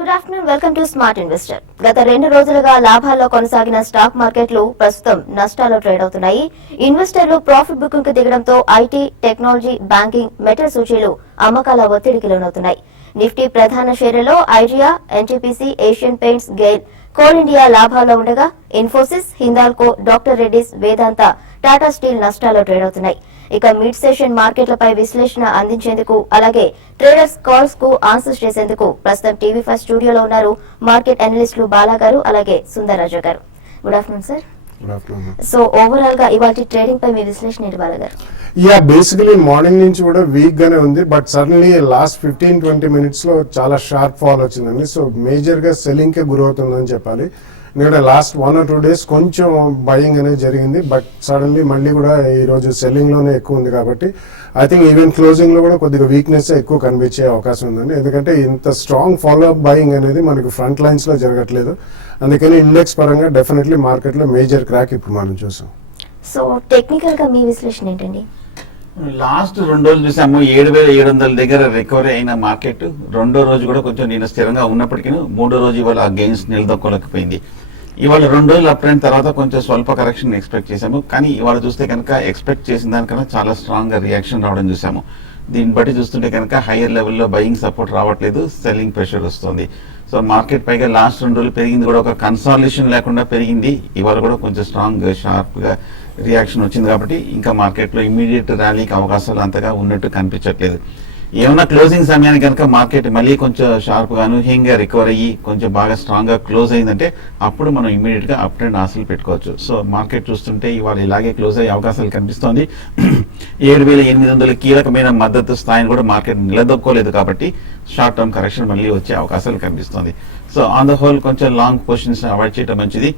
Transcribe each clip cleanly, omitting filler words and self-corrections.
Good afternoon, welcome to smart investor. గత 2 రోజులుగా లాభాల్లో కొనసాగిన స్టాక్ మార్కెట్లు ప్రస్తుతం నష్టాల్లో ట్రేడ్ అవుతున్నాయి. ఇన్వెస్టర్లు ప్రాఫిట్ బుకింగ్ కు దిగడంతో ఐటీ, టెక్నాలజీ, బ్యాంకింగ్, మెటల్ సూచీలు అమ్మకాల ఒత్తిడికి లోనవుతున్నాయి. నిఫ్టీ ప్రధాన షేర్లలో idea, NTPC, Asian paints, GAIL, coal India లాభాల్లో ఉండగా ఇన్ఫోసిస్, హిందాల్కో, డాక్టర్ రెడ్డిస్, వేదాంత, టాటా స్టీల్ నష్టాల్లో ట్రేడ్ అవుతున్నాయి. ఇక మిడ్ సెషన్ మార్కెట్లపై విశ్లేషణ అందించేందుకు అలాగే ట్రేడర్స్ కాల్స్ కు ఆన్సర్స్ చేసేందుకు ప్రస్తుతం టీవీ ఫస్ట్ స్టూడియోలో ఉన్నారు మార్కెట్ అనలిస్టులు బాలా గారు అలాగే సుందరరాజు గారు. Good afternoon sir. So overall గా ఇవాళ ట్రేడింగ్ పై మీ విశ్లేషణ ఏంటి బాలా గారు? బేసికలీ మార్నింగ్ నుంచి కూడా వీక్ గానే ఉంది, బట్ సడన్లీ లాస్ట్ 15-20 మినిట్స్ లో చాలా షార్ప్ ఫాల్ వచ్చిందండి. సో మేజర్ గా సెల్లింగ్ కే గురవుతుందని చెప్పాలి. ఎందుకంటే లాస్ట్ 1 or 2 days కొంచెం బయింగ్ అనేది జరిగింది, బట్ సడన్లీ మళ్ళీ కూడా ఈ రోజు సెల్లింగ్ లోనే ఎక్కువ ఉంది. కాబట్టి ఐ థింక్ ఈవెన్ క్లోజింగ్ లో కూడా కొద్దిగా వీక్నెస్ ఎక్కువ కనిపించే అవకాశం ఉందండి. ఎందుకంటే ఇంత స్ట్రాంగ్ ఫాలో అప్ బయింగ్ అనేది మనకు ఫ్రంట్ లైన్స్ లో జరగట్లేదు. అందుకని ఇండెక్స్ పరంగా డెఫినెట్లీ మార్కెట్ లో మేజర్ క్రాక్ ఇప్పుడు మనం చూసాం. సో టెక్నికల్ గా మీ విశ్లేషణ ఏంటండి? లాస్ట్ 2 రోజులు చూసాము 7,700 దగ్గర రికవరీ అయిన మార్కెట్ రెండో రోజు కూడా కొంచెం నేను స్థిరంగా ఉన్నప్పటికీ మూడో రోజు ఇవాళ ఆ గెయిన్స్ నిలదొక్కలేకపోయింది. ఇవాళ 2 రోజులు అప్ అయిన తర్వాత కొంచెం స్వల్ప కరెక్షన్ ఎక్స్పెక్ట్ చేశాము, కానీ ఇవాళ చూస్తే కనుక ఎక్స్పెక్ట్ చేసిన దానికన్నా చాలా స్ట్రాంగ్ గా రియాక్షన్ రావడం చూసాము. దీన్ని బట్టి చూస్తుంటే కనుక హైయర్ లెవెల్లో బయింగ్ సపోర్ట్ రావట్లేదు, సెల్లింగ్ ప్రెషర్ వస్తుంది. సో మార్కెట్ పైగా లాస్ట్ 2 రోజులు పెరిగింది కూడా ఒక కన్సాలిడేషన్ లేకుండా పెరిగింది. ఇవాళ కూడా కొంచెం స్ట్రాంగ్ షార్ప్ గా రియాక్షన్ వచ్చింది కాబట్టి ఇంకా మార్కెట్ లో ఇమీడియట్ ర్యాలీకి అవకాశాలు అంతగా ఉన్నట్టు కనిపించట్లేదు. ఏమన్నా క్లోజింగ్ సమయానికి కనుక మార్కెట్ మళ్ళీ కొంచెం షార్ప్ గాను హెంగా రికవర్ అయ్యి కొంచెం బాగా స్ట్రాంగ్ గా క్లోజ్ అయిందంటే అప్పుడు మనం ఇమీడియట్ గా అప్ ట్రెండ్ ఆశలు పెట్టుకోవచ్చు. సో మార్కెట్ చూస్తుంటే ఇవాళ ఇలాగే క్లోజ్ అయ్యే అవకాశాలు కనిపిస్తోంది. 7,800 కీలకమైన మద్దతు స్థాయిని కూడా మార్కెట్ నిలదొక్కోలేదు కాబట్టి షార్ట్ టర్మ్ కరెక్షన్ మళ్ళీ వచ్చే అవకాశాలు కనిపిస్తోంది. సో ఆన్ ద హోల్ కొంచెం లాంగ్ పొజిషన్స్ అవాయిడ్ చేయడం మంచిది.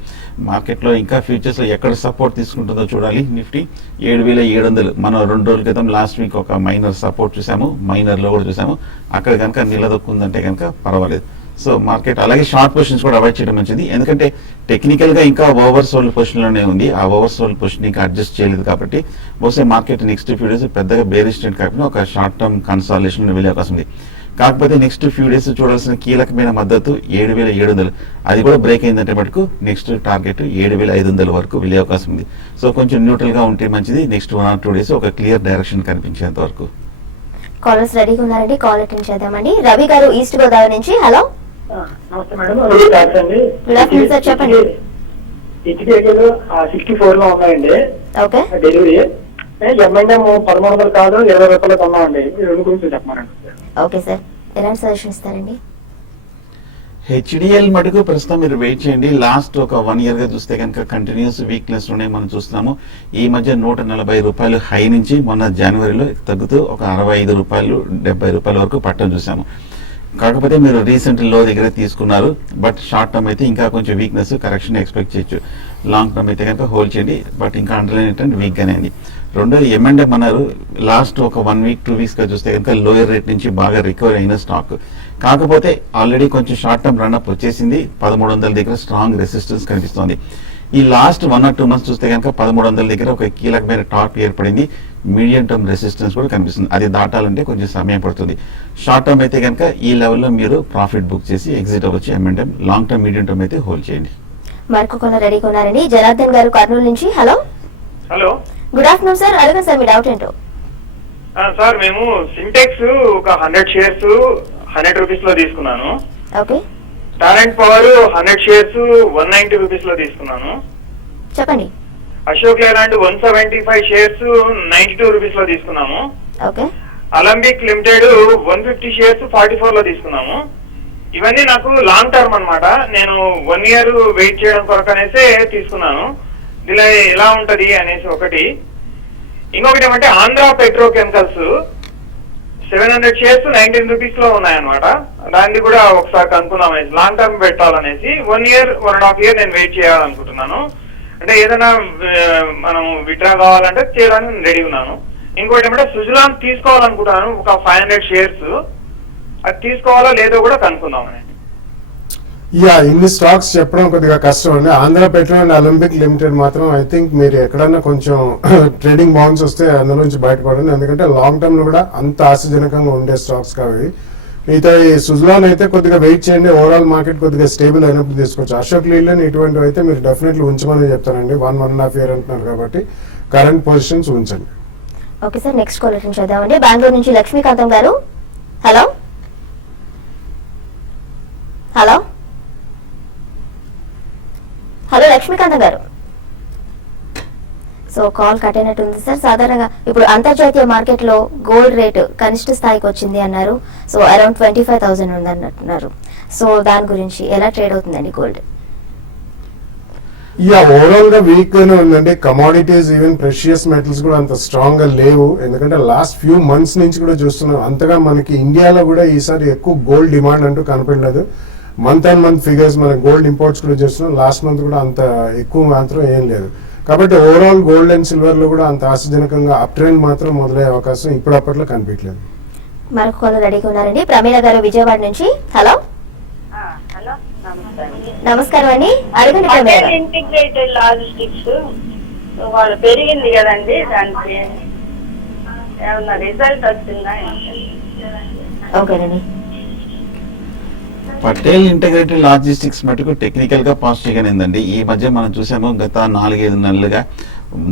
మార్కెట్ లో ఇంకా ఫ్యూచర్స్ లో ఎక్కడ సపోర్ట్ తీసుకుంటుందో చూడాలి. నిఫ్టీ 7,700 మనం 2 రోజుల క్రితం లాస్ట్ వీక్ ఒక మైనర్ సపోర్ట్ చూసాము, మైనర్ లో కూడా చూసాము. అక్కడ కనుక నిలదొక్కుందంటే కనుక పర్వాలేదు. సో మార్కెట్ అలాగే షార్ట్ పొజిషన్స్ కూడా అవాయిడ్ చేయడం మంచిది. ఎందుకంటే టెక్నికల్ గా ఇంకా ఓవర్ సోల్డ్ పొజిషన్ లోనే ఉంది. ఆ ఓవర్ సోల్డ్ పొజిషన్ ఇంకా అడ్జస్ట్ చేయలేదు కాబట్టి బహుశా మార్కెట్ నెక్స్ట్ ఫ్యూ డేస్ పెద్దగా బేరిష్ ట్రెండ్ కాకుండా ఒక షార్ట్ టర్మ్ కన్సాలిడేషన్ వెళ్ళే అవకాశం ఉంది. కాకపోతే నెక్స్ట్ ఫ్యూ డేస్ చూడాల్సిన కీలకమైన మద్దతు 7,700, అది కూడా బ్రేక్ అయిందంటే మటుకు నెక్స్ట్ టార్గెట్ 7,500 వరకు వెళ్ళే అవకాశం ఉంది. సో కొంచెం న్యూట్రల్ గా ఉంటే మంచిది. నెక్స్ట్ 1 or 2 డేస్ ఒక క్లియర్ డైరెక్షన్ కనిపించేంత వరకు. కాలర్స్ రెడీగా ఉన్నారండి, కాల్ అటెండ్ చేద్దామండి. రవి గారు ఈస్ట్ గోదావరి నుంచి. హలో, నమస్తే మేడం. గుడ్ ఆఫ్టర్నూన్ సార్, చెప్పండి. హెచ్డిఎఫ్లో 64 లో ఉన్నాయండి. ఓకే, డెలివరీ ఎంఎన్ఎం 1300 కాదు 20 రూపాయలు కొన్నామండి. ఈ రెండు గురించి చెప్పమనండి. ఓకే సార్, ఎలాంటి సజెషన్ ఇస్తారండి? హెచ్డిఎల్ మటుకు ప్రస్తుతం మీరు వెయిట్ చేయండి. లాస్ట్ ఒక 1 year గా చూస్తే కనుక కంటిన్యూస్ వీక్నెస్ లోనే మనం చూస్తున్నాము. ఈ మధ్య 140 రూపాయలు హై నుంచి మొన్న జనవరిలో తగ్గుతూ ఒక 65 రూపాయలు 70 రూపాయల వరకు పట్టడం చూసాము. కాకపోతే మీరు రీసెంట్ లో దగ్గర తీసుకున్నారు, బట్ షార్ట్ టర్మ్ అయితే ఇంకా కొంచెం వీక్నెస్ కరెక్షన్ ఎక్స్పెక్ట్ చేయొచ్చు. లాంగ్ టర్మ్ అయితే కనుక హోల్డ్ చేయండి, బట్ ఇంకా అండర్లైన్ ఏంటంటే వీక్ గానే ఉంది. రెండోది ఎంఎండ్ఎం అన్నారు, లాస్ట్ ఒక 1 week 2 weeks గా చూస్తే కనుక లోయర్ రేట్ నుంచి బాగా రికవర్ అయిన స్టాక్. కాకపోతే ఆల్రెడీ కొంచెం షార్ట్ టర్మ్ రన్అప్ వచ్చేసింది. 1300 దగ్గర స్ట్రాంగ్ రెసిస్టెన్స్ కనిపిస్తోంది. ఈ లాస్ట్ 1 or 2 months చూస్తే కనుక 1300 దగ్గర ఒక కీలకమైన టాప్ ఏర్పడింది. మీడియం టర్మ్ రెసిస్టెన్స్ కూడా కనిపిస్తుంది. అది దాటాలంటే కొంచెం సమయం పడుతుంది. షార్ట్ టర్మ్ అయితే కనుక ఈ లెవెల్లో మీరు ప్రాఫిట్ బుక్ చేసి ఎగ్జిట్ అవ్వచ్చు ఎంఎండ్ఎం. లాంగ్ టర్మ్ మీడియం టర్మ్ అయితే హోల్డ్ చేయండి. మరొక రెడీగా ఉన్నారండి, జనార్దన్ గారు కర్నూలు నుంచి. Hello, hello, good afternoon sir. అడగండి సార్ మీ డౌట్ ఏంటో. సార్ మేము సింటెక్స్ ఒక 100 షేర్స్ 100 రూపీస్ లో తీసుకున్నాను. Okay, torrent power 100 shares 190 rupees లో తీసుకున్నాను. చెప్పండి. అశోక్ లేలాండ్ 175 షేర్స్ 92 రూపీస్ లో తీసుకున్నాము. ఓకే, అలంబిక్ లిమిటెడ్ 150 షేర్స్ 44 లో తీసుకున్నాము. ఇవన్నీ నాకు లాంగ్ టర్మ్ అన్నమాట. నేను 1 year వెయిట్ చేయడం కొరకు అనేసి తీసుకున్నాను. ఇలా ఎలా ఉంటది అనేసి ఒకటి. ఇంకొకటి ఏమంటే Andhra petro chemicals 700 shares 19 rupees లో ఉన్నాయన్నమాట. దాన్ని కూడా ఒకసారి కనుక్కుందాం అనేసి, లాంగ్ టర్మ్ పెట్టాలనేసి 1 year 1.5 year నేను వెయిట్ చేయాలనుకుంటున్నాను. అంటే ఏదైనా మనం విత్డ్రా కావాలంటే చేయడానికి రెడీ ఉన్నాను. ఇంకోటి ఏమంటే సుజలాన్ తీసుకోవాలనుకుంటున్నాను ఒక 500 షేర్స్. అది తీసుకోవాలా లేదో కూడా కనుక్కుందామని. ఇన్ని స్టాక్స్ చెప్పడం కొద్దిగా కష్టం అండి. Andhra petro and Olympic limited మాత్రం ఐ థింక్ మీరు ఎక్కడన్నా కొంచెం ట్రేడింగ్ బౌన్స్ వస్తే అందులో నుంచి బయటపడండి. ఎందుకంటే లాంగ్ టర్మ్ లో కూడా అంత ఆశాజనకంగా ఉండే స్టాక్స్ కావి. మిగతా ఈ సుజలాన్ అయితే కొద్దిగా వెయిట్ చేయండి, ఓవరాల్ మార్కెట్ కొద్దిగా స్టేబుల్ అయినప్పుడు తీసుకోవచ్చు. అశోక్ లీలాండ్ ఇటువంటివి అయితే మీరు డెఫినెట్లీ ఉంచమని చెప్తానండి. 1.5 year అంటున్నారు కాబట్టి కరెంట్ పొజిషన్స్ ఉంచండి. Okay sir, next call attend చేద్దామండి. బెంగళూరు నుంచి లక్ష్మీకాంతం గారు. హలో హలో హలో లక్ష్మీకాంతం గారు. సో కాల్ కట్ అయినట్టుంది సార్. సాధారణంగా ఇప్పుడు అంతర్జాతీయ మార్కెట్ లో గోల్డ్ రేటు కనిష్ట స్థాయికి వచ్చింది అన్నారు. సో అరౌండ్ 25,000 ఉంది అంటున్నారు. సో దాని గురించి ఎలా ట్రేడ్ అవుతుందండి గోల్డ్? ఓవరాల్ గా వీక్ గానే ఉందండి. కమోడిటీస్ ఈవెన్ ప్రెషియస్ మెటల్స్ కూడా అంత స్ట్రాంగ్ గా లేవు. ఎందుకంటే లాస్ట్ ఫ్యూ మంత్స్ నుంచి కూడా చూస్తున్నాం అంతగా మనకి ఇండియాలో కూడా ఈసారి ఎక్కువ గోల్డ్ డిమాండ్ అంటూ కనపడలేదు. మంత్ అండ్ మంత్ ఫిగర్స్ మన గోల్డ్ ఇంపోర్ట్స్ కూడా చూస్తున్నాం. లాస్ట్ మంత్ కూడా అంత ఎక్కువ మాత్రం ఏం లేదు. కాబట్టి ఓవరాల్ గోల్డ్ అండ్ సిల్వర్ లో కూడా అంత ఆశాజనకంగా అప్ ట్రెండ్ మాత్రం మొదలయ్యే అవకాశం ఇప్పుడు అప్పట్లో కనిపించలేదు. మరొక కాల్ రెడీగా ఉన్నారండి. ప్రమీల గారు విజయవాడ నుంచి. హలో హలో, నమస్కారం అండి, అడగండి ప్రమీల గారు. ఇంటిగ్రేటెడ్ లాజిస్టిక్స్ వాళ్ళు పెరిగింది కదండి, దానికి ఏమన్నా రిజల్ట్ వచ్చిందా? ఓకేనండి. పటేల్ ఇంటిగ్రేటెడ్ లాజిస్టిక్స్ మటుకు టెక్నికల్ గా పాజిటివ్ గానే ఉందండి. ఈ మధ్య మనం చూసాము గత 4-5 నెలలుగా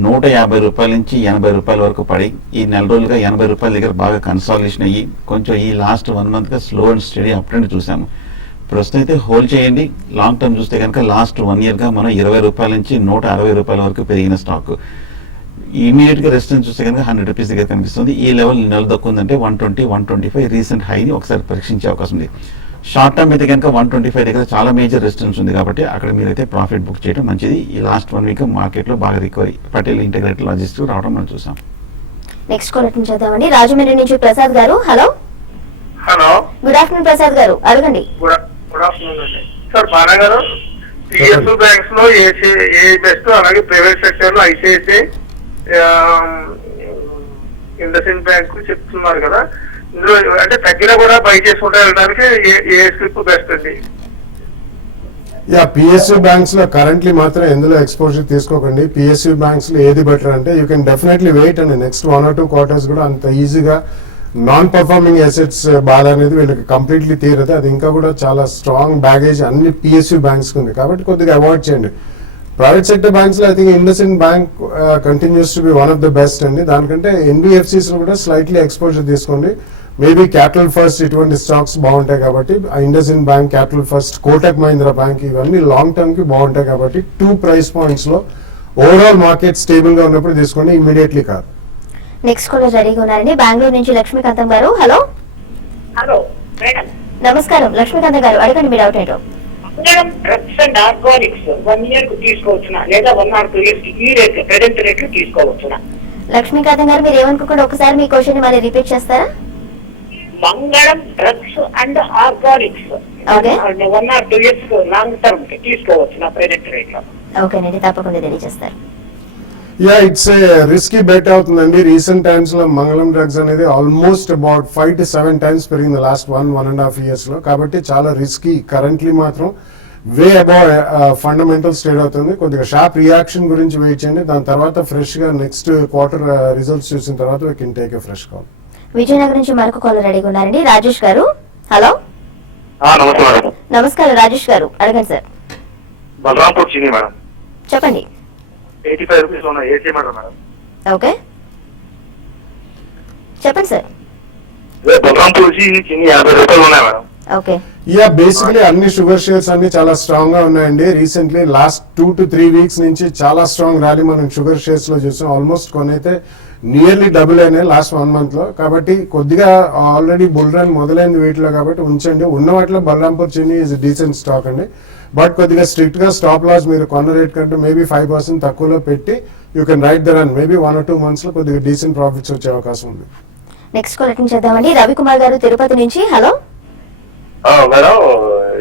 150 రూపాయల నుంచి 80 రూపాయల వరకు పడి ఈ నెల రోజులుగా 80 రూపాయల దగ్గర బాగా కన్సాలిడేషన్ అయ్యి కొంచెం ఈ లాస్ట్ 1 month గా slow and study up trend చూసాము. ప్రస్తుతం అయితే హోల్డ్ చేయండి. లాంగ్ టర్మ్ చూస్తే కనుక లాస్ట్ 1 year గా మనం 20 రూపాయల నుంచి 160 రూపాయల వరకు పెరిగిన స్టాక్. ఇమీడియట్ గా రెసిస్టెన్స్ చూస్తే కనుక 100 రూపీస్ దగ్గర కనిపిస్తుంది. ఈ లెవెల్ నిలదొక్కుందంటే 120, 125 రీసెంట్ హైని ఒకసారి పరీక్షించే అవకాశం ఉంది. షార్ట్ టర్మ్ అయితే కనుక 125 దగ్గర చాలా మేజర్ రెసిస్టెన్స్ ఉంది కాబట్టి అక్కడ మీరైతే ప్రాఫిట్ బుక్ చేయడం మంచిది. ఈ లాస్ట్ 1 week మార్కెట్ లో బాగా రికవరీ పటేల్ ఇంటిగ్రేటెడ్ లాజిస్టిక్స్ రావడం మనం చూసాం. నెక్స్ట్ కాల్ అటెండ్ చేద్దామండి. రాజమండ్రి నుంచి ప్రసాద్ గారు. Hello hello, good afternoon Prasad గారు, అడగండి. గుడ్ ఆఫ్టర్నూన్ అండి. సార్ బాగా గారు, పిఎస్యు బ్యాంక్స్ లో ఏ బెస్ట్, అలాగే ప్రైవేట్ సెక్టర్ లో ఐసిఐసిఐ, ఇండస్ఇండ్ బ్యాంక్ చెప్తున్నారు కదా, ఇందులో అంటే తగ్గిన కూడా బై చేసుకుంటూ వెళ్ళడానికి ఏ స్లిప్ బెస్ట్ అండి? పిఎస్యు బ్యాంక్స్ లో కరెంట్లీ మాత్రం ఎందులో ఎక్స్పోజర్ తీసుకోకండి. పిఎస్యు బ్యాంక్స్ లో ఏది బెటర్ అంటే యూ కెన్ డెఫినెట్లీ వెయిట్ అండి. నెక్స్ట్ 1 or 2 quarters కూడా అంత ఈజీగా నాన్ పర్ఫార్మింగ్ అసెట్స్ బాల్ అనేది వీళ్ళకి కంప్లీట్లీ తీరదు. అది ఇంకా కూడా చాలా స్ట్రాంగ్ బ్యాగేజ్ అన్ని పిఎస్యు బ్యాంక్స్ ఉంది కాబట్టి కొద్దిగా అవాయిడ్ చేయండి. ప్రైవేట్ సెక్టర్ బ్యాంక్స్ లో I think IndusInd bank continues to be one of the best అండి. దానికంటే ఎన్బిఎఫ్సిస్ లో కూడా స్లైట్లీ ఎక్స్పోజర్ తీసుకోండి. మేబీ క్యాపిటల్ ఫస్ట్ ఇటువంటి స్టాక్స్ బాగుంటాయి కాబట్టి IndusInd bank, capital first, Kotak Mahindra bank ఇవన్నీ లాంగ్ టర్మ్ కి బాగుంటాయి కాబట్టి 2 price points లో ఓవరాల్ మార్కెట్ స్టేబుల్ గా ఉన్నప్పుడు తీసుకోండి, ఇమీడియట్లీ కాదు. నెక్స్ట్ కాల్ రెడీగా ఉన్నారండి. బెంగళూరు నుంచి లక్ష్మీకాంతం గారు. హలో హలో మేడం, నమస్కారం లక్ష్మీకాంతం గారు, అడగండి మీ డౌట్ ఏంటో. Madam drugs and Organics 1 year కు తీసుకోవచ్చునా లేదా 1 or 2 years కి ఈ రేట్ ప్రెజెంట్ రేట్ లక్ష్మీకాంతం గారు మీరు ఏమనుకోకుండా ఒకసారి మీ క్వశ్చన్ మళ్ళీ రిపీట్ చేస్తారా? మంగళం drugs and Organics Okay. 1 or 2 years long term కి తీసుకోవచ్చునా ప్రెజెంట్ రేట్ లో? ఓకేనండి, తప్పకుండా తెలియజేస్తారు. ఇట్స్ ఏ రిస్కీ బెట్ అవుతుందండి. రీసెంట్ టైమ్స్ లో మంగళం డ్రగ్స్ అనేది ఆల్మోస్ట్ అబౌట్ 5 to 7 times పెరిగింది లాస్ట్ 1.5 years లో. కాబట్టి చాలా రిస్కీ. కరెంట్లీ మాత్రం వే అబౌవ్ ఫండమెంటల్స్ ట్రేడ్ అవుతుంది. కొద్దిగా షార్ప్ రియాక్షన్ గురించి వెయిట్ చేయండి. దాని తర్వాత ఫ్రెష్ గా నెక్స్ట్ క్వార్టర్ రిజల్ట్స్ చూసిన తర్వాత we can take a fresh call. Vizianagaram నుంచి మరొక కాల్ రెడీగా ఉన్నారండి. రాజేష్ గారు. హలో నమస్తే మేడం. నమస్కారం రాజేష్ గారు, అడగండి సార్. బలరాంపూర్ చిన్ని మేడం, చెప్పండి. 85 రూపీస్ ఉన్నాయి, ఏ చేయమంటారు మేడం? ఓకే చెప్పండి సార్. బలరాంపూర్ చిన్ని 50 రూపాయలు ఉన్నాయి మేడం. ఓకే బేసికలీ అన్ని షుగర్ షేర్స్ అన్ని చాలా స్ట్రాంగ్ గా ఉన్నాయండి. రీసెంట్లీ లాస్ట్ 2 to 3 weeks నుంచి చాలా స్ట్రాంగ్ ర్యాలీ మనం షుగర్ షేర్స్ లో చూసాం. ఆల్మోస్ట్ కొనైతే నియర్లీ డబుల్ అయినాయి లాస్ట్ 1 month లో. కాబట్టి కొద్దిగా ఆల్రెడీ బుల్ రన్ మొదలైంది వీటిలో కాబట్టి ఉంచండి. ఉన్న వాటిలో బలరాంపూర్ చిన్ని ఇస్ డీసెంట్ స్టాక్ అండి. బట్ కొద్దిగా స్ట్రిక్ట్ గా స్టాప్ లాస్ మీరు కొన్న రేట్ కంటే మేబీ 5% తక్కువలో పెట్టి you can write the run. Maybe 1 or 2 months లో కొద్దిగా డీసెంట్ ప్రాఫిట్స్ వచ్చే అవకాశం ఉంది. నెక్స్ట్ కాల్ అటెండ్ చేద్దామండి. రవికుమార్ గారు తిరుపతి నుంచి. హలో మేడం,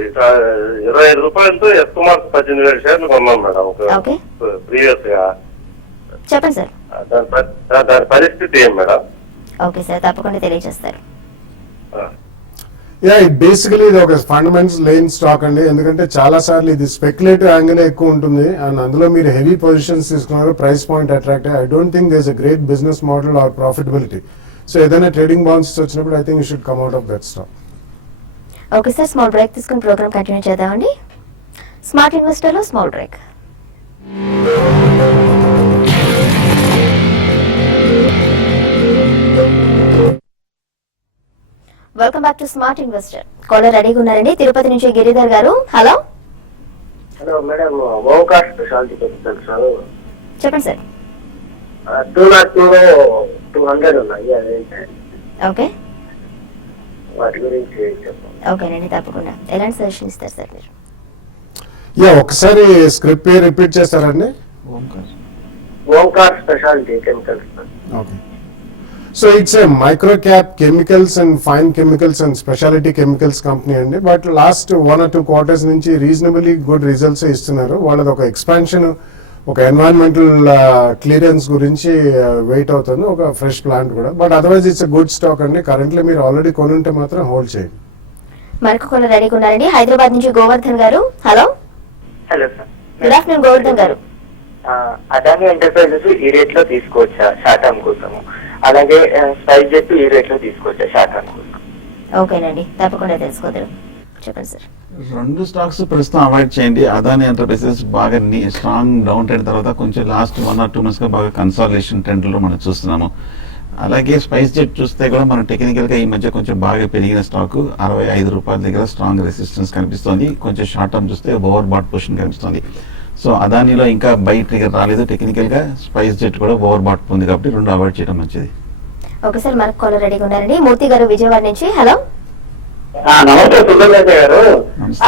25 రూపాయలతో ఎస్కుమార్ 18,000 షేర్లు కొన్నాం మేడం ఓకే ప్రీవియస్ గా. చెప్పండి సార్. దాని పరిస్థితి ఏం మేడం? ఓకే సార్, తప్పకుండా తెలియజేస్తారు. బేసికలీ ఇది ఒక ఫండమెంటల్స్ లేని స్టాక్ అండి. ఎందుకంటే చాలా సార్లు ఇది స్పెక్యులేటివ్ యాంగిల్ ఎక్కువ ఉంటుంది అండ్ అందులో మీరు హెవీ పొజిషన్స్ తీసుకున్నారు. Price point attractive. I don't think there is a great business model or profitability. So ఏదైనా ట్రేడింగ్ బౌన్సెస్ వచ్చినప్పుడు I think you should come out of that stock. Okay sir, small break తీసుకుని program continue చేద్దామండి. Smart ఇన్వెస్టర్లో small break. Welcome back to smart investor. Caller రెడీగా ఉన్నారండి, తిరుపతి నుంచి Giridhar garu. Hello hello madam, Omkar speciality చెప్తాను sir. చెప్పండి sir. 202 200 ఉన్నాయి, అదేంటి ఓకే వాటి గురించి చెప్పండి. ఓకేనండి, తప్పకుండా. ఎలాంటి సజెషన్ ఇస్తారు సార్ మీరు? ఒకసారి స్క్రిప్ట్ పేరు రిపీట్ చేస్తారండి. Omkar speciality chemicals. Okay, so it's a micro cap chemicals and fine chemicals and speciality chemicals company అండి. బట్ లాస్ట్ 1 or 2 quarters నుంచి రీజనబుల్లీ గుడ్ రిజల్ట్స్ ఇస్తున్నారు. వాళ్ళది ఒక ఎక్స్పాన్షన్, ఒక ఎన్వైరన్మెంటల్ క్లియరెన్స్ గురించి వెయిట్ అవుతుంది, ఒక ఫ్రెష్ ప్లాంట్ కూడా. But otherwise it's a good stock అండి. కరెంట్లీ మీరు ఆల్రెడీ కొని ఉంటే మాత్రం హోల్డ్ చేయండి. మరొక కాలర్ రెడీగా ఉన్నారండి, హైదరాబాద్ నుంచి గోవర్ధన్ గారు. Hello hello sir, good afternoon Govardhan గారు. అదాని ఎంటర్ప్రైజెస్ ఈ రేట్ లో తీసుకోవచ్చా షార్ట్ టర్మ్ కోసము? అలాగే స్పైస్ జెట్ ఈ రేట్ లో తీసుకోవచ్చా షార్ట్ టర్మ్ కోసం? ఓకేనండి, తప్పకుండా తెలుసుకోదరు. చెప్పండి సార్. 2 స్టాక్స్ ప్రస్తుతం అవాయిడ్ చేయండి. అదాని ఎంటర్ప్రైజెస్ బాగా స్ట్రాంగ్ డౌన్ ట్రెండ్ తర్వాత కొంచెం లాస్ట్ 1 or 2 months గా బాగా కన్సాలిడేషన్ ట్రెండ్ లో మనం చూస్తున్నాము. అలాగే స్పైస్ జెట్ చూస్తే కూడా మనం టెక్నికల్ గా ఈ మధ్య కొంచెం బాగా పెరిగిన స్టాక్ 65 రూపాయల దగ్గర స్ట్రాంగ్ రెసిస్టెన్స్ కనిపిస్తుంది. కొంచెం షార్ట్ టర్మ్ చూస్తే ఓవర్ బాట్ పొజిషన్ కనిపిస్తుంది. సో అదానిలో ఇంకా బై ట్రిగర్ రాలేదు. టెక్నికల్ గా స్పైస్ జెట్ కూడా ఓవర్ బాట్ ఉంది కాబట్టి 2 అవాయిడ్ చేయడం మంచిది. ఓకే సార్, మరొక కాలర్ రెడీగా ఉన్నారండి, మూర్తి గారు విజయవాడ నుంచి. హలో నమస్తే సుబ్రహ్మణ్య గారు.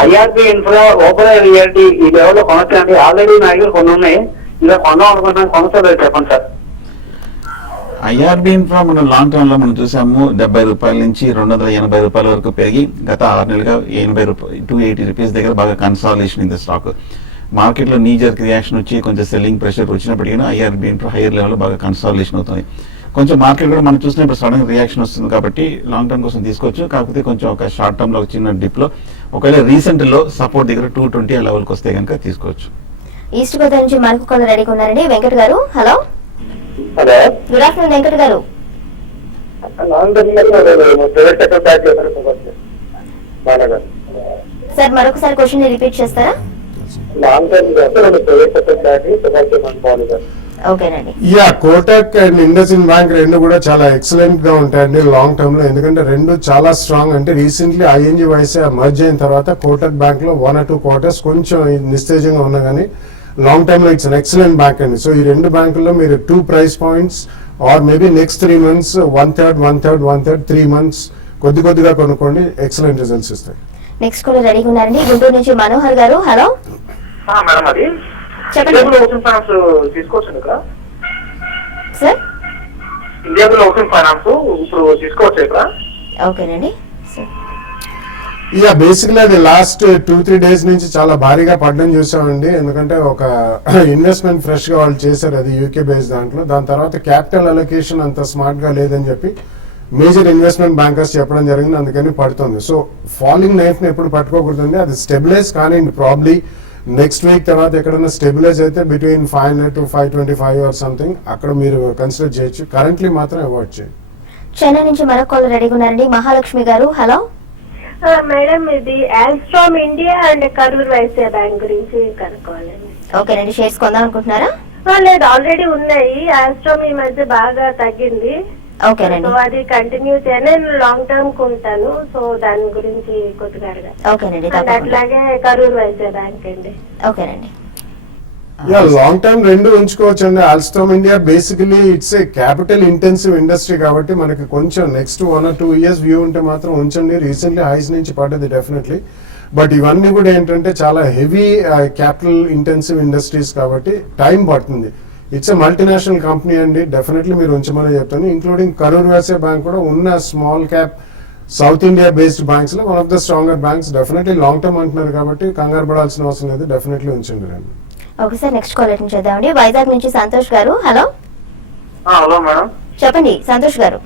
ఐఆర్బి ఇన్ఫ్రా ఓపెన్ రియాలిటీ ఈ లెవెల్లో కొనొచ్చండి? ఆల్రెడీ నా దగ్గర కొన్ని ఉన్నాయి, ఇలా కొందాం అనుకుంటున్నాను, కొనసాగలేదు, చెప్పండి సార్. ఐఆర్బి ఇన్ఫ్రా మనం లాంగ్ టర్మ్ లో మనం చూసాము 70 రూపాయల నుంచి 280 రూపాయల వరకు పెరిగి గత 6 నెలలుగా 80 రూపాయలు 280 రూపీస్ దగ్గర బాగా consolidation in the stock. Market లో నీ జర్క్ రియాక్షన్ వచ్చి కొంచెం సెల్లింగ్ ప్రెషర్ వచ్చినప్పటికీ ఐఆర్బి ఇన్ఫ్రా హైయర్ లెవెల్ బాగా కన్సాలిడేషన్ అవుతుంది. కొంచెం మార్కెట్ కూడా మనం చూసినప్పుడు సడన్ రియాక్షన్ వస్తుంది కాబట్టి లాంగ్ టర్మ్ కోసం తీసుకోవచ్చు. కాకపోతే కొంచెం ఒక షార్ట్ టర్మ్ లో చిన్న డిప్ లో ఒకవేళ రీసెంట్ లో సపోర్ట్ దగ్గర 220 ఆ లెవెల్కి వస్తే కనుక తీసుకోవచ్చు. ఈస్ట్ గోదావరి నుంచి మరొక కాలర్ రెడీగా ఉన్నారండి, వెంకట్ గారు. Hello hello, good afternoon Venkat గారు. సార్ మరొకసారి క్వశ్చన్ రిపీట్ చేస్తారా? ఓకేనండి. కోటక్ అండ్ ఇండస్ఇండ్ బ్యాంక్ రెండు కూడా చాలా ఎక్సలెంట్ గా ఉంటాయండి లాంగ్ టర్మ్ లో. ఎందుకంటే రెండు చాలా స్ట్రాంగ్. అంటే రీసెంట్లీ ఐఎన్జి వైసే మర్జ్ అయిన తర్వాత కోటక్ బ్యాంక్ లో 1 or 2 quarters కొంచెం నిస్తేజంగా ఉన్నా కానీ లాంగ్ టర్మ్ లో ఇట్స్ అన్ ఎక్సలెంట్ బ్యాంక్ అండి. సో ఈ 2 బ్యాంకుల్లో మీరు 2 price points or maybe next 3 months 1/3 3 months కొద్దిగా కొనుక్కోండి, ఎక్సలెంట్ రిజల్ట్స్ ఇస్తాయి. నెక్స్ట్ కాలర్ రెడీగా ఉన్నారండి, గుంటూరు నుంచి మనోహర్ గారు. హలో మేడం, అది చెప్పండి ఓషన్ ఫైనాన్స్ తీసుకోవచ్చు ఇక్కడ? సార్ ఇండియాలో ఓషన్ ఫైనాన్స్ ఇప్పుడు తీసుకోవచ్చు ఇక్కడ? ఓకేనండి సార్. బేసిక్లీ అది లాస్ట్ 2-3 days నుంచి చాలా భారీగా పడ్డం చూసామండి. ఎందుకంటే ఒక ఇన్వెస్ట్మెంట్ ఫ్రెష్ గా వాళ్ళు చేశారు, అది యూకే బేస్ దాంట్లో. దాని తర్వాత క్యాపిటల్ అలొకేషన్ అంత స్మార్ట్ గా లేదని చెప్పి మేజర్ ఇన్వెస్ట్మెంట్ బ్యాంకర్స్ చెప్పడం జరిగింది, అందుకని పడుతుంది. సో ఫాలింగ్ నైఫ్ ని ఎప్పుడు పట్టుకోకూడదండి. అది స్టెబిలైజ్ కానీ ప్రాబ్లీ నెక్స్ట్ వీక్ తర్వాత ఎక్కడైనా స్టెబిలైజ్ అయితే బిట్వీన్ 500 to 525 ఆర్ సంథింగ్ అక్కడ మీరు కన్సిడర్ చేయొచ్చు. కరెంట్లీ మాత్రం అవాయిడ్ చేయండి. చెన్నై నుంచి మరొక కాలర్ రెడీగా ఉన్నారండి, మహాలక్ష్మి గారు. హలో మేడం, ఇది Alstom India and Karur Vysya bank గురించి కనుక్కోవాలండి. ఓకేనండి, షేర్స్ కొందాం అనుకుంటున్నారా? లేదు, ఆల్రెడీ ఉన్నాయి. ఆల్స్ట్రామ్ ఈ మధ్య బాగా తగ్గింది. ఓకేనండి, సో అది కంటిన్యూ చేయాలి. నేను లాంగ్ టర్మ్ కొంటాను, సో దాని గురించి కొద్దిగా అడగాలి. ఓకేనండి, అట్లాగే కరూర్ వైశ్య బ్యాంక్ అండి. ఓకేనండి. లాంగ్ టర్మ్ రెండు ఉంచుకోవచ్చు అండి. Alstom India basically it's a capital intensive industry కాబట్టి మనకి కొంచెం నెక్స్ట్ 1 or 2 years వ్యూ ఉంటే మాత్రం ఉంచండి. రీసెంట్లీ హైస్ నుంచి పడ్డది డెఫినెట్లీ. బట్ ఇవన్నీ కూడా ఏంటంటే చాలా హెవీ క్యాపిటల్ ఇంటెన్సివ్ ఇండస్ట్రీస్ కాబట్టి టైం పడుతుంది. ఇట్స్ ఎ మల్టీనేషనల్ కంపెనీ అండి, డెఫినెట్లీ మీరు ఉంచమని చెప్తాను. ఇంక్లూడింగ్ కరూర్ వైశ్య బ్యాంక్ కూడా ఉన్న small cap south India based banks లో 1 of the stronger banks. Definitely long term అంటున్నారు కాబట్టి కంగారు పడాల్సిన అవసరం లేదు, డెఫినెట్లీ ఉంచండి రండి. Okay sir, next call attend చేద్దామండి. వైజాగ్ నుంచి సంతోష్ గారు. హలో హలో మేడం, చెప్పండి సంతోష్ గారు.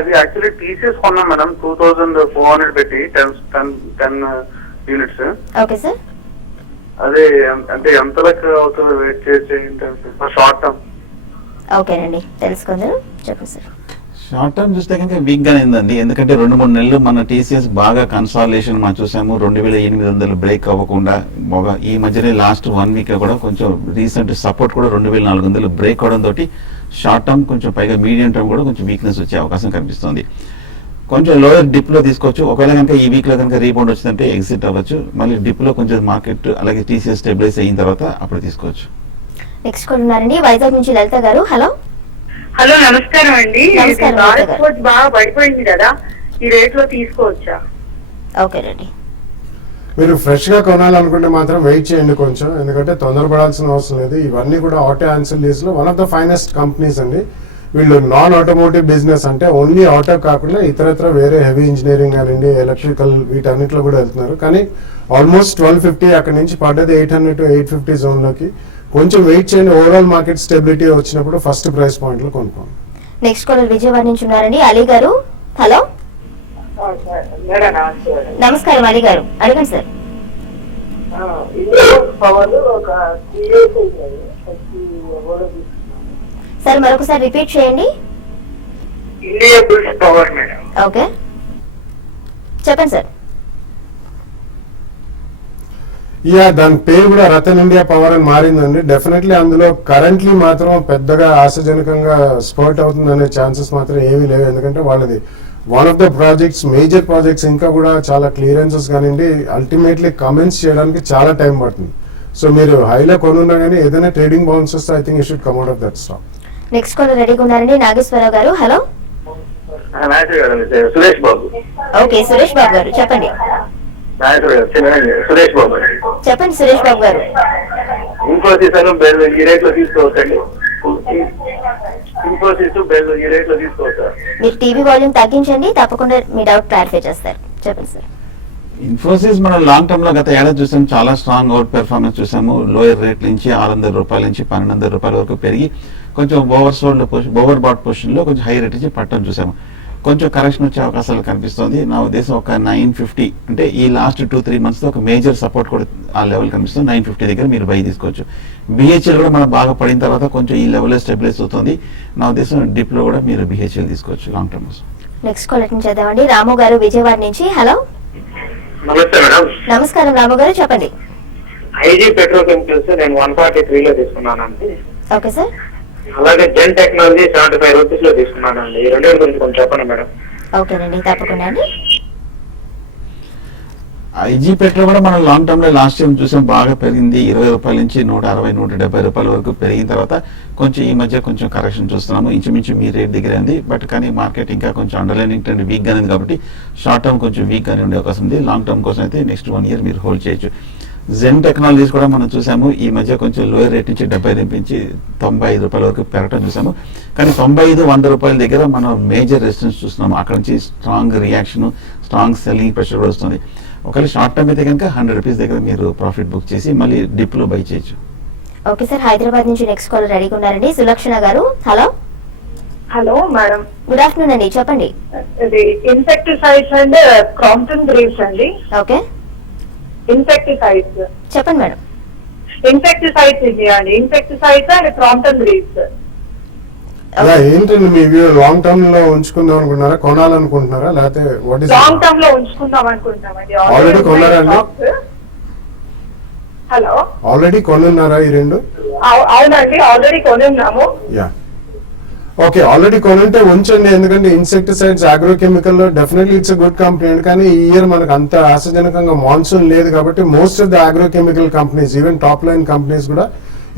ఇది యాక్చువల్లీ టీసీఎస్ కొన్నాం మేడం, 2400 పెట్టి 10 units. Okay sir. అదే అంటే ఎంత లెక్క అవుతుందో వెయిట్ చేసి షార్ట్ టర్మ్. ఓకేనండి, తెలుసుకుందరు చెప్పండి సార్. షార్ట్ టర్మ్ చూస్తే కనుక వీక్ గానే ఉందండి. ఎందుకంటే 2-3 నెలలు మన టీసీఎస్ బాగా కన్సాలిడేషన్ మనం చూసాము. 2800 బ్రేక్ అవ్వకుండా బాగా ఈ మధ్యనే లాస్ట్ 1 వీక్ కూడా కొంచెం రీసెంట్ సపోర్ట్ కూడా 2400 బ్రేక్ అవడం తోటి షార్ట్ టర్మ్ కొంచెం పైగా మీడియం టర్మ్ కూడా కొంచెం వీక్నెస్ వచ్చే అవకాశం కనిపిస్తుంది. కొంచెం లోయర్ డిప్ లో తీసుకోవచ్చు. ఒకవేళ కనుక ఈ వీక్ లో కనుక రీబౌండ్ వచ్చిందంటే ఎగ్జిట్ అవ్వచ్చు. మళ్ళీ డిప్ లో కొంచెం మార్కెట్ అలాగే టీసీఎస్ స్టెబిలైజ్ అయిన తర్వాత అప్పుడు తీసుకోవచ్చు. నెక్స్ట్ కాల్ ఉన్నారండి వైజాగ్ నుంచి లలిత గారు. హలో హలో నమస్కారం అండి. నమస్కారం, భారత్ నమస్కారం. ఫోర్జ్ బాగా పడిపోయింది కదా, ఈ రేట్ లో తీసుకోవచ్చా? ఓకేనండి. మీరు ఫ్రెష్ గా కొనాలనుకుంటే మాత్రం వెయిట్ చేయండి కొంచెం, ఎందుకంటే తొందరపడాల్సిన అవసరం లేదు. ఇవన్నీ కూడా ఆటో ఆన్సిలరీస్ లో one of the finest companies అండి. వీళ్ళు నాన్ ఆటోమోటివ్ బిజినెస్ అంటే ఓన్లీ ఆటో కాకుండా ఇతరత్ర వేరే హెవీ ఇంజనీరింగ్ కానివ్వండి, ఎలక్ట్రికల్ వీటన్నిటిలో కూడా వెళ్తున్నారు. కానీ ఆల్మోస్ట్ 1250 అక్కడి నుంచి పడ్డది 800 to 850 జోన్ లోకి. కొంచెం వెయిట్ చేయండి. ఓవరాల్ మార్కెట్ స్టెబిలిటీ వచ్చినప్పుడు ఫస్ట్ ప్రైస్ పాయింట్ లో కొనుక్కోండి. నెక్స్ట్ కాలర్ విజయవాడ నుంచి ఉన్నారండి అలీ గారు. హలో మేడం నమస్తే. నమస్కారం అలీ గారు, అడగండి సార్. పవర్ ఒక 3 days అయింది. సార్ మరొకసారి రిపీట్ చేయండి. India bulls power madam. Okay చెప్పండి సార్. దాని పేరు కూడా రతన్ ఇండియా పవర్ అని మారిందండి. డెఫినెట్లీ అందులో కరెంట్లీ మాత్రం పెద్దగా ఆశాజనకంగా స్పర్ట్ అవుతుందనే ఛాన్సెస్ మాత్రం ఏమీ లేవు. ఎందుకంటే వాళ్ళది one of the projects, major projects ఇంకా కూడా చాలా క్లియరెన్సెస్ కానివ్వండి, అల్టిమేట్లీ కమెంట్స్ చేయడానికి చాలా టైం పడుతుంది. సో మీరు హైలో కొనున్నా కానీ ఏదైనా ట్రేడింగ్ బౌన్స్ వస్తే I think you should come out of that stock. Next caller రెడీగా ఉన్నారండి నాగేశ్వరరావు గారు. హలో సురేష్ బాబు. ఓకే సురేష్ బాబు గారు చెప్పండి. సురేష్ బాబు. చెప్పండి సురేష్ బాబు గారు. ఇన్ఫోసిస్ ఈ రేట్ లో తీసుకోవచ్చండి. ఇన్ఫోసిస్ ఈ రేట్ లో తీసుకోవచ్చా? మీరు టీవీ వాల్యూమ్ తగ్గించండి, తప్పకుండా మీ డౌట్ క్లారిఫై చేస్తారు. చెప్పండి సార్. ఇన్ఫోసిస్ మనం లాంగ్ టర్మ్ లో గత ఏడాది చూసాం, చాలా స్ట్రాంగ్ అవుట్ పెర్ఫార్మెన్స్ చూసాము. లోయర్ రేట్ నుంచి 600 రూపాయల నుంచి 1200 రూపాయల వరకు పెరిగి కొంచెం ఓవర్ బాట్ పొజిషన్ లో కొంచెం హై రేట్ నుంచి పట్టడం చూసాము. కొంచెం కరెక్షన్ వచ్చే అవకాశాలు కనిపిస్తుంది. నా ఉద్దేశం ఒక 950 అంటే ఈ లాస్ట్ 2-3 months లో ఒక మేజర్ సపోర్ట్ కూడా ఆ లెవెల్ కనిపిస్తుంది. 950 దగ్గర మీరు బై తీసుకోవచ్చు. బిహెచ్ఎల్ కూడా మనం బాగా పడిన తర్వాత కొంచెం ఈ లెవెల్ స్టెబిలైజ్ అవుతుంది. నా ఉద్దేశం డిప్ లో కూడా మీరు బిహెచ్ఎల్ తీసుకోవచ్చు long term. Next call attend చేద్దామండి రాము గారు విజయవాడ నుంచి. హలో నమస్తే మేడం. నమస్కారం రాము గారు చెప్పండి. ఐజీ పెట్రోకెమికల్స్ నేను 143 లో తీసుకున్నానండి. Okay sir. అలాగే జెన్ టెక్నాలజీ 75 రూపీస్ లో తీసుకున్నానండి. ఈ రెండు గురించి కొంచెం చెప్పండి మేడం. ఓకేనండి తప్పకుండా అండి. ఐజీ పెట్రో కూడా మనం లాంగ్ టర్మ్ లో లాస్ట్ టైం చూసాం, బాగా పెరిగింది. 20 రూపాయల నుంచి 160-170 రూపాయల వరకు పెరిగిన తర్వాత కొంచెం ఈ మధ్య కొంచెం కరెక్షన్ చూస్తున్నాము. ఇంచుమించు మీ రేట్ దగ్గరే ఉంది. బట్ కానీ మార్కెట్ ఇంకా కొంచెం అండర్లైనింగ్ ట్రెండ్ వీక్ గానే ఉంది కాబట్టి షార్ట్ టర్మ్ కొంచెం వీక్ గానే ఉండే అవకాశం ఉంది. లాంగ్ టర్మ్ కోసం అయితే నెక్స్ట్ 1 year మీరు హోల్డ్ చేయొచ్చు. జెన్ టెక్నాలజీస్ కూడా మనం చూసాము, ఈ మధ్య కొంచెం లోయర్ రేట్ నుంచి 70 నుంచి 95 రూపాయల వరకు పెరగడం చూసాము. కానీ 95-100 రూపాయల దగ్గర మనం మేజర్ రెసిస్టెన్స్ చూస్తున్నాము. అక్కడ నుంచి strong reaction, strong selling pressure కూడా వస్తుంది. ఒకవేళ షార్ట్ టర్మ్ అయితే కనుక 100 రూపీస్ దగ్గర మీరు ప్రాఫిట్ బుక్ చేసి మళ్ళీ డిప్ లో బై చేయొచ్చు. Okay sir. హైదరాబాద్ నుంచి నెక్స్ట్ కాల్ రెడీగా ఉన్నారండి సులక్షణ గారు. Hello hello madam, good afternoon అండి చెప్పండి. ఇది ఇన్సెక్టిసైడ్స్ అండ్ క్రాంప్టన్ గ్రీవ్స్ అండి. ఓకే ఇన్సెక్టిసైడ్స్ చెప్పండి మేడం. ఇన్సెక్టిసైడ్స్ ఇది అండి, ఇన్సెక్టిసైడ్స్ అండ్ క్రాంప్టన్ గ్రీవ్స్. ఏంటండి మీ వ్యూ? లాంగ్ టర్మ్ లో ఉంచుకుందాం అనుకుంటున్నారా, కొనాలనుకుంటున్నారా, లేకపోతే వాట్ ఇస్ లాంగ్ టర్మ్ లో ఉంచుకుందాం అనుకుంటామండి. Already కొన్నారండి? హలో ఆల్రెడీ కొనున్నారా ఈ రెండు? అవునండి ఆల్రెడీ కొని ఉన్నాము. యా ఓకే, ఆల్రెడీ కొనుంటే ఉంచండి. ఎందుకంటే ఇన్సెక్టిసైడ్స్ అగ్రోకెమికల్ లో డెఫినెట్లీ ఇట్స్ గుడ్ కంపెనీ అండి. కానీ ఈ ఇయర్ మనకు అంత ఆశాజనకంగా మాన్సూన్ లేదు కాబట్టి most of the agrochemical companies, even top line companies కూడా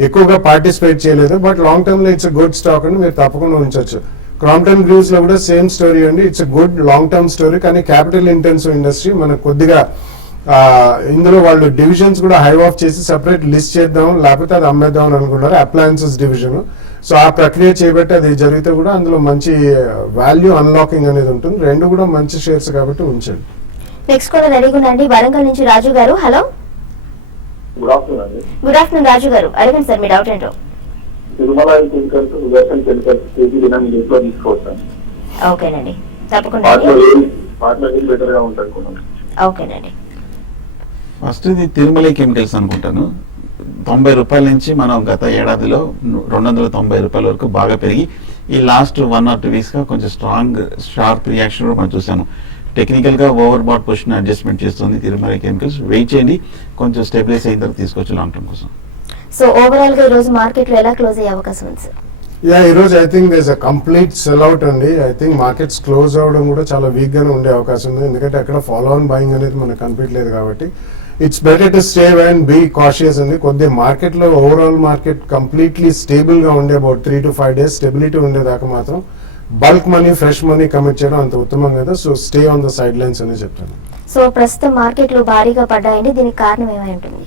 ఎక్కువగా పార్టిసిపేట్ చేయలేదు. బట్ లాంగ్ టర్మ్ లో ఇట్స్ గుడ్ స్టాక్ అండి, మీరు తప్పకుండా ఉంచొచ్చు. క్రాంప్టన్ గ్రూవ్స్ లో కూడా సేమ్ స్టోరీ అండి. It's good long term story. కానీ క్యాపిటల్ ఇంటెన్సివ్ ఇండస్ట్రీ మనకు కొద్దిగా ఇందులో వాళ్ళు డివిజన్స్ కూడా హైవ్ ఆఫ్ చేసి సెపరేట్ లిస్ట్ చేద్దాం, లేకపోతే అది అమ్మేద్దాం అని అనుకున్నారు, అప్లయన్సెస్ డివిజన్. సో ఆ ప్రక్రియ చేపట్టి అది జరిగితే కూడా అందులో మంచి వాల్యూ అన్లాకింగ్ అనేది ఉంటుంది. రెండు కూడా మంచి షేర్స్ కాబట్టి ఉంచండి. నెక్స్ట్ కూడా రెడీగా ఉండండి వరంగల్ నుంచి రాజు గారు. హలో గుడ్ ఆఫ్టర్నూన్ అండి. గుడ్ ఆఫ్టర్నూన్ రాజు గారు, అడగండి సార్ మీ డౌట్ ఏంటో. Tirumala chemicals, Darshan chemicals KG నేను ఇంట్లో తీసుకోవచ్చాను. ఓకేనండి తప్పకుండా అండి. పార్ట్నర్ బెటర్ గా ఉంటుంది. ఓకేనండి. ఫస్ట్ ఇది తిరుమల కెమికల్స్ అనుకుంటాను. 90 రూపాయల నుంచి మనం గత ఏడాదిలో 290 రూపాయల వరకు బాగా పెరిగి ఈ లాస్ట్ 1 or 2 వీక్స్ గా కొంచెం స్ట్రాంగ్ షార్ప్ రియాక్షన్ కూడా మనం చూసాము. టెక్నికల్ గా ఓవర్ బాట్ పొజిషన్ అడ్జస్ట్మెంట్ చేస్తుంది తిరుమల కెమికల్స్. వెయిట్ చేయండి, కొంచెం స్టెబిలైజ్ అయిన తర్వాత తీసుకోవచ్చు లాంగ్ టర్మ్ కోసం. సో ఓవరాల్ గా ఈ రోజు మార్కెట్ లో ఎలా క్లోజ్ అయ్యే అవకాశం ఉంది సార్? యా, ఈ రోజు I think this a complete sell out అండి. ఐ థింక్ మార్కెట్స్ క్లోజ్ అవడం కూడా చాలా వీక్ గానే ఉండే అవకాశం ఉంది, ఎందుకంటే అక్కడ ఫాలో ఆన్ బయింగ్ అనేది మనకు కనిపించలేదు కాబట్టి it's better to stay and be cautious అండి. కొద్దిగా మార్కెట్ లో ఓవరాల్ మార్కెట్ కంప్లీట్లీ స్టేబుల్ గా ఉండే అబౌట్ 3 to 5 days స్టెబిలిటీ ఉండేదాకా మాత్రం bulk money fresh money commit చేయడం అంత ఉత్తమం కదా. So stay on the side lines అని చెప్తాను. సో ప్రస్తుతం మార్కెట్లు భారీగా పడ్డాయండి, దీనికి కారణం ఏమై ఉంటుంది?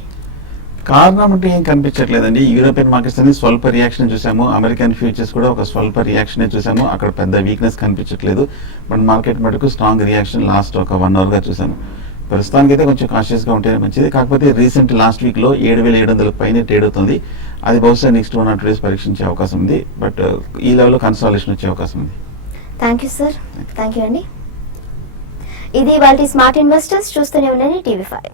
కారణం అంటే ఏం కనిపించట్లేదండి. యూరోపియన్ మార్కెట్స్ అనేది స్వల్ప రియాక్షన్ చూసాము, అమెరికన్ ఫ్యూచర్స్ కూడా ఒక స్వల్ప రియాక్షన్ చూసాము. అక్కడ పెద్ద వీక్నెస్ కనిపించట్లేదు. మన మార్కెట్ మటుకు స్ట్రాంగ్ రియాక్షన్ లాస్ట్ ఒక 1 hour గా చూసాము. ప్రస్తుతానికి అయితే కొంచెం కాన్షియస్ గా ఉంటేనే మంచిది. కాకపోతే రీసెంట్ లాస్ట్ వీక్ లో 7,700 పైన ట్రేడ్ అవుతుంది. అది బహుశా నెక్స్ట్ 1 or 2 days పరీక్షించే అవకాశం ఉంది. బట్ ఈ లెవెల్లో కన్సాలేషన్ వచ్చే అవకాశం ఉంది. Thank you sir. Thank you అండి. ఇది వాళ్ళ స్మార్ట్ ఇన్వెస్టర్స్. చూస్తూనే ఉండండి TV5.